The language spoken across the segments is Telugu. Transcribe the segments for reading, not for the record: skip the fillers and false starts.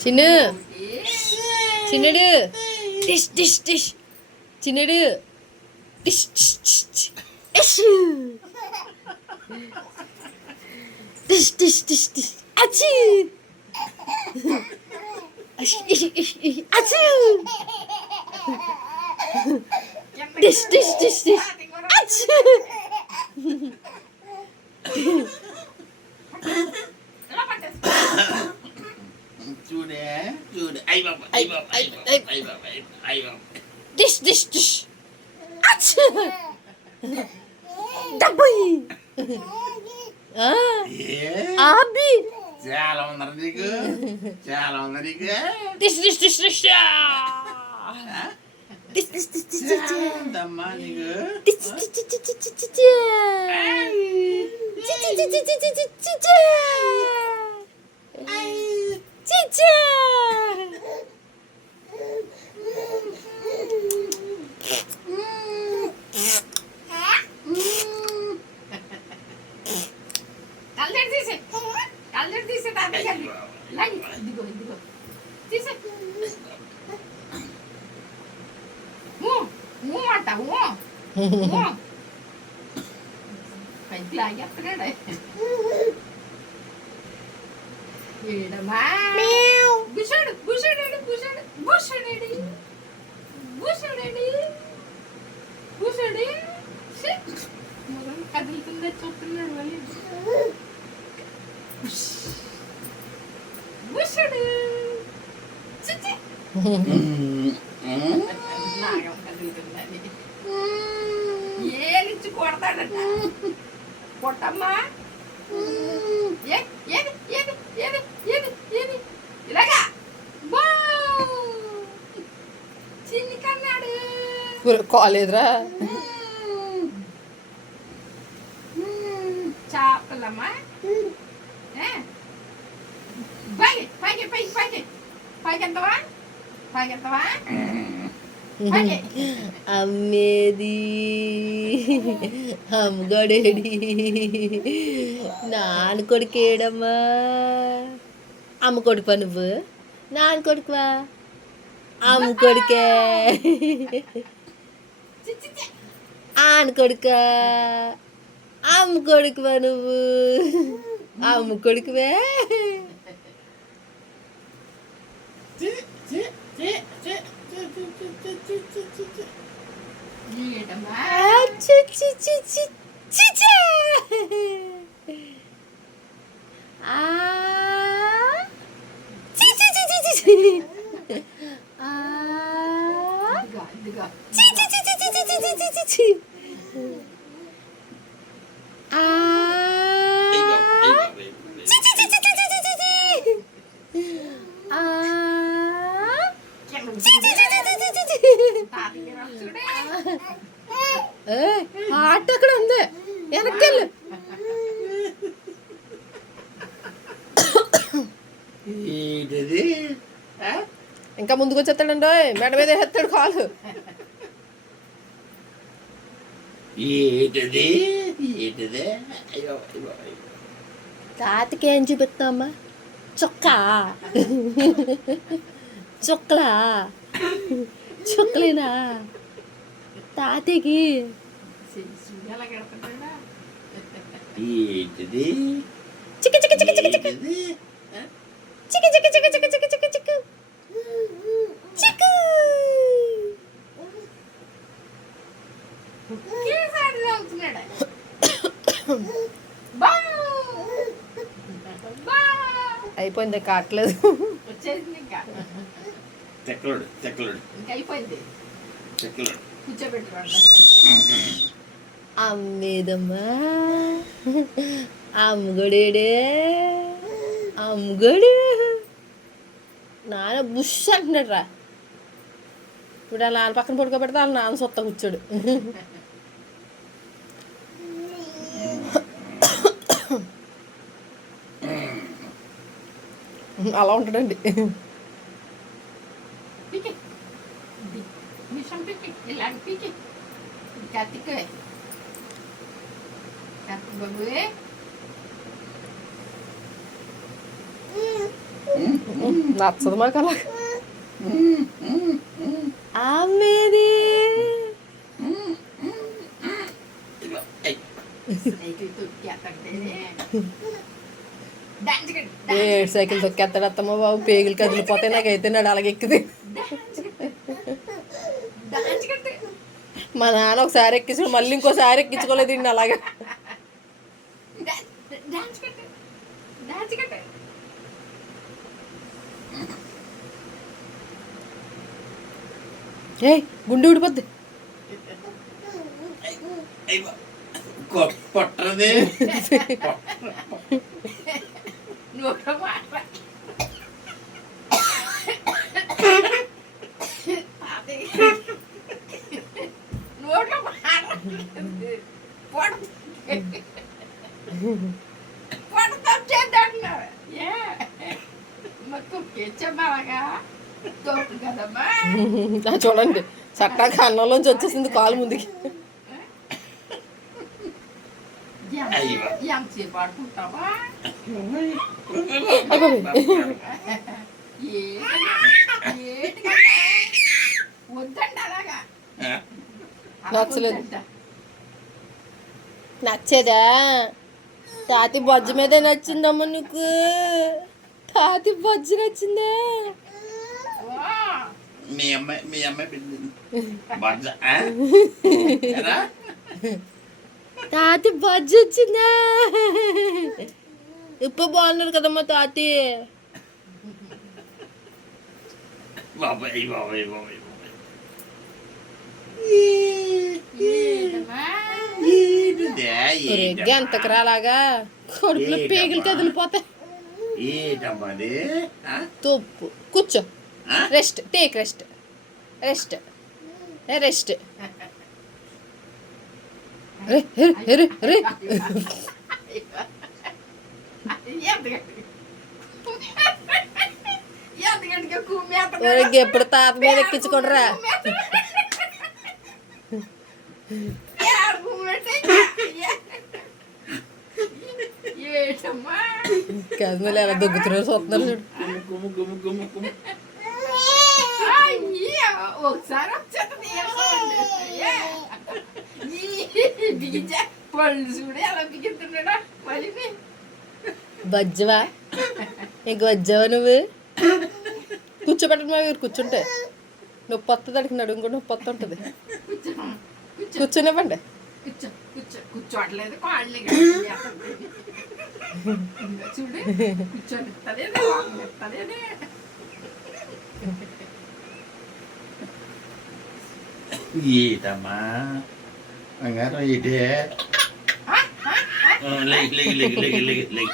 చిన్ను చిన్నడు డిష్ డిష్ డిష్ చిన్నడు డిష్ డిష్ డిష్ డిష్ డిష్ డిష్ డిష్ అచ్చి అచ్చి డిష్ డిష్ డిష్ డిష్ అచ్చి చూడే చూడే అయ్య బాబా అయ్య బాబా అయ్య బాబా అయ్య బాబా డిష్ డిష్ డిష్ అచ్చి డబ్బుయ్ ఆబి చాలా ఉన్నారు నీకు చాలా ఉన్నారు నీకు డిష్ డిష్ డిష్ డిష్ డిష్ డిష్ డిష్ డిష్ డిష్ దమ్మా నీకు డిష్ డిష్ డిష్ డిష్ డిష్ డిష్ కదులుతుందే చూస్తున్నాడు మళ్ళీ నాగం కదులుతుందని ఏలిచ్చి కొడతాడట కొట్టమ్మా ఏది ఏది ఏది ఏది ఏది ఇలాగా చిన్ని కన్నాడు కాలేదురా చాపలమ్మా పైకి పైకి పైకి పైకి పైకి ఎంతవా పైకి ఎంతవా అమ్మేది అమ్మగడేడి నాన్న కొడుకేడమ్మా అమ్మ కొడుకువా నువ్వు నాన్న కొడుకువా అమ్మ కొడుకే ఆన కొడుకా అమ్మ కొడుకువా నువ్వు అమ్మ కొడుకువే హార్ట్ అక్కడ ఉంది వెనక్కెళ్ళు ఇంకా ముందుకు వచ్చేస్తాడండి మెడ మీద వేస్తాడు కాలు తాతకి ఏం చూపిస్తామా చొక్కా చొక్కలా చొక్కలేనా తాతకి చిక్కు చిక్కు చిక్కు చిక్కు చిక్కు చిక్కు చిక్కు చిక్కు చిక్కు చిక్కు చిక్కు చిక్కు చిక్కు అయిపోయింది కావట్లేదు అమ్మేదమ్మా అమ్మగడేడే అమ్మగడు నాన్న బుష్ అంటున్నాడు రా ఇప్పుడు వాళ్ళ నాన్న పక్కన పడుకోబెడితే వాళ్ళ నాన్న సొత్త కూర్చోడు అలా ఉంటాడండి నచ్చదు మాకు అలా అమ్మేది ఏ సైకిల్ తొక్కేస్తాడు అత్తమ్మ బాబు పేగులు కదిలిపోతాయి నాకైతే నాడు అలాగెక్కింది మా నాన్న ఒకసారి ఎక్కించుకుని మళ్ళీ ఇంకోసారి ఎక్కించుకోలేదు ఇండి అలాగే ఏ గుండె ఊడిపోద్ది కొట్టరదే చూడండి చట్టాక అన్నంలోంచి వచ్చేసింది కాలు ముందుకి ఎంతసేపు ఆడుకుంటావా వద్దండి అలాగా నచ్చలేదు నచ్చేదా తాతి బొజ్జ మీద నచ్చిందమ్మా నీకు తాతి బొజ్జ నచ్చిందా మీ అమ్మాయి బజ్జ తాతి బజ్జ వచ్చిందా ఇప్పుడు బాగున్నారు కదమ్మా తాతి బాబాయ్ బాబాయ్ బాబాయ్ ఎంతకు రాలాగా కడుపులో పేగులు కదిలిపోతాయి ఏంటమ్మది తప్పు కూర్చో rest take rest rest rest ఎప్పుడు తాత మీద ఎక్కించుకోడరా కాదు మళ్ళీ ఎలా దొగ్గుతున్నారు చూస్తున్నారు చూడు ఒకసారి పళ్ళు చూడు ఎలా బిగుతున్నాడా మళ్ళీ బజ్జవా ఇంక బజ్జావా నువ్వు కూర్చోబెట్టడం మా కూర్చుంటే నొప్పి వస్తుంది అడిగినాడు ఇంకో నొప్పి వస్తు ఉంటుంది కూర్చొనివ్వండి కూర్చోట్లేదు కాళ్ళే చూడు కూర్చొని ఏటమ్మా బంగారం ఏటే లెగి లెగి లెగి లెగి లెగి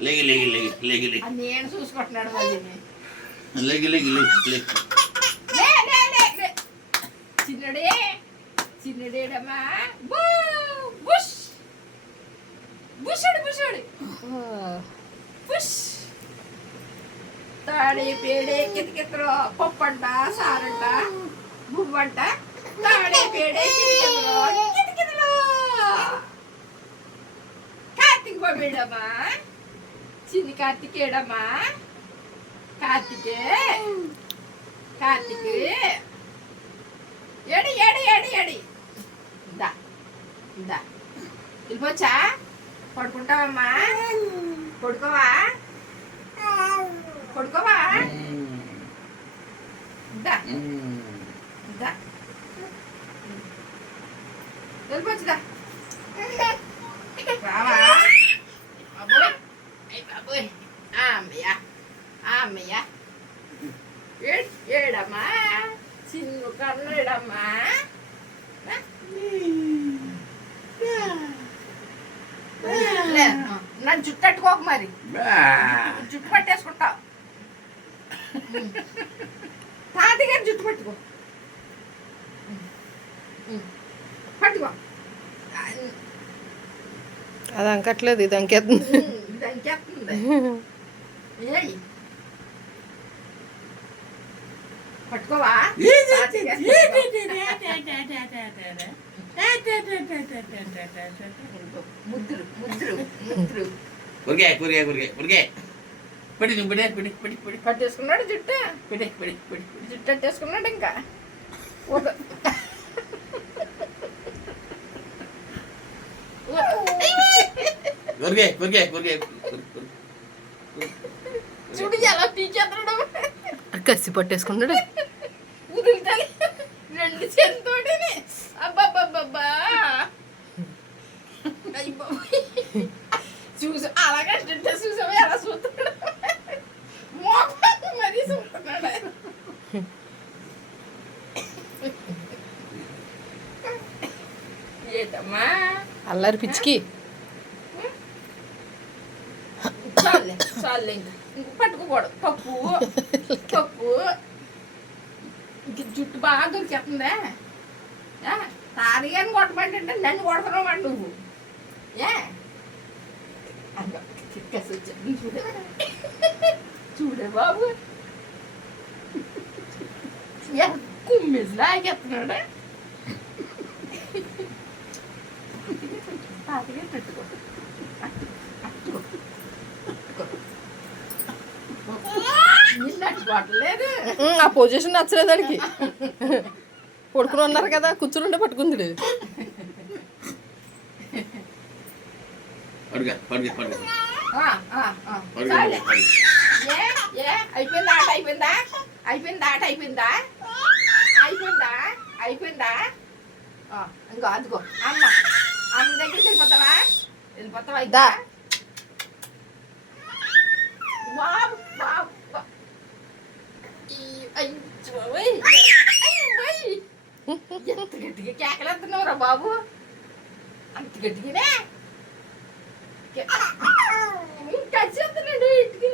లెగి లెగి లెగి లెగి లెగి నేను చూసుకుంటున్నాడు లెగి లెగి లెగి లెగి చిన్నడే చిన్నడేడమ్మా బుష్ బుషుడు బుషుడు బుష్ తాడే పేడే కితకితలో పప్పంట సారంట బువ్వంట తాడే పేడే కితకితలో కార్తీక్ బాబేడమ్మా చిన్ని కార్తీకేడమ్మా కార్తీకే కార్తీక్ ఏడి ఏడి ఏడి ఏడి దా దా వెళ్ళిపోవచ్చా పడుకుంటావమ్మా పడుకోవా పడుకోవా దా దా వెళ్ళిపోవచ్చుదా రావా బాబోయ్ అయ్యి బాబోయ్ అమ్మయ్య అమ్మయ్య ఏడమ్మా చిన్ను కన్నుడమ్మా నన్ను జుట్టట్టుకోక మరి జుట్టు పట్టేసుకుంటావు తాతగారు జుట్టు పట్టుకో పట్టుకో అది అంకట్లేదు ఇది అంకేస్తుంది ఇది అంకేస్తుంది ఏయ్ పట్టుకోవా ముద్దులు ముద్దులు ముద్దులు కురికే కురికే కురికే కురికే పిడి నువ్వు పిడి పిడి పిడి పిడి పట్టేసుకున్నాడు జుట్టు. పిడి పిడి పిడి జుట్టు పట్టేసుకున్నాడు ఇంకా. కొరికే కొరికే కొరికే చూడు ఎలా పీకేస్తున్నాడు. కసి పట్టేసుకున్నాడు. వదులుతాను 2 చేతులతోటి. అబ్బాబ్బాబ్బా చూసా అలాగే చూసావా ఎలా చూస్తున్నాడు. మోకాలు మరీ చూస్తున్నాడు. ఏంటమ్మా అల్లరి పిచ్చికి. చాలే చాలే ఇంక పట్టుకోకూడదు. తప్పు తప్పు. ఇంక జుట్టు బాగా దొరికేస్తుందా? తారిగాని కొట్టమంటే నన్ను కొడుతున్నావు అండి నువ్వు. ఏ అయ్యో చిక్కసి వచ్చాను. చూడే చూడే బాబు కుమ్మిసి లాగేస్తున్నాడు. తాతగా పెట్టుకో నట్టుకోవట్లేదు. ఆ పొజిషన్ నచ్చలేదు వాడికి. పడుకుని ఉన్నారు కదా, కూర్చుని ఉంటే పట్టుకుంది. పడుగా పడుగా పడుగా అయిపోయిందా ఆట అయిపోయిందా అయిపోయిందా ఆట అయిపోయిందా అయిపోయిందా అయిపోయిందా ఇంకో అందుకో అమ్మ అమ్మ దగ్గరికి వెళ్ళిపోతావా వెళ్ళిపోతావా ఇంకా ఎంత గట్టిగా కేకలేస్తున్నావురా బాబు అంత గట్టిగానే కలిసి వస్తున్నాడు ఇంటికి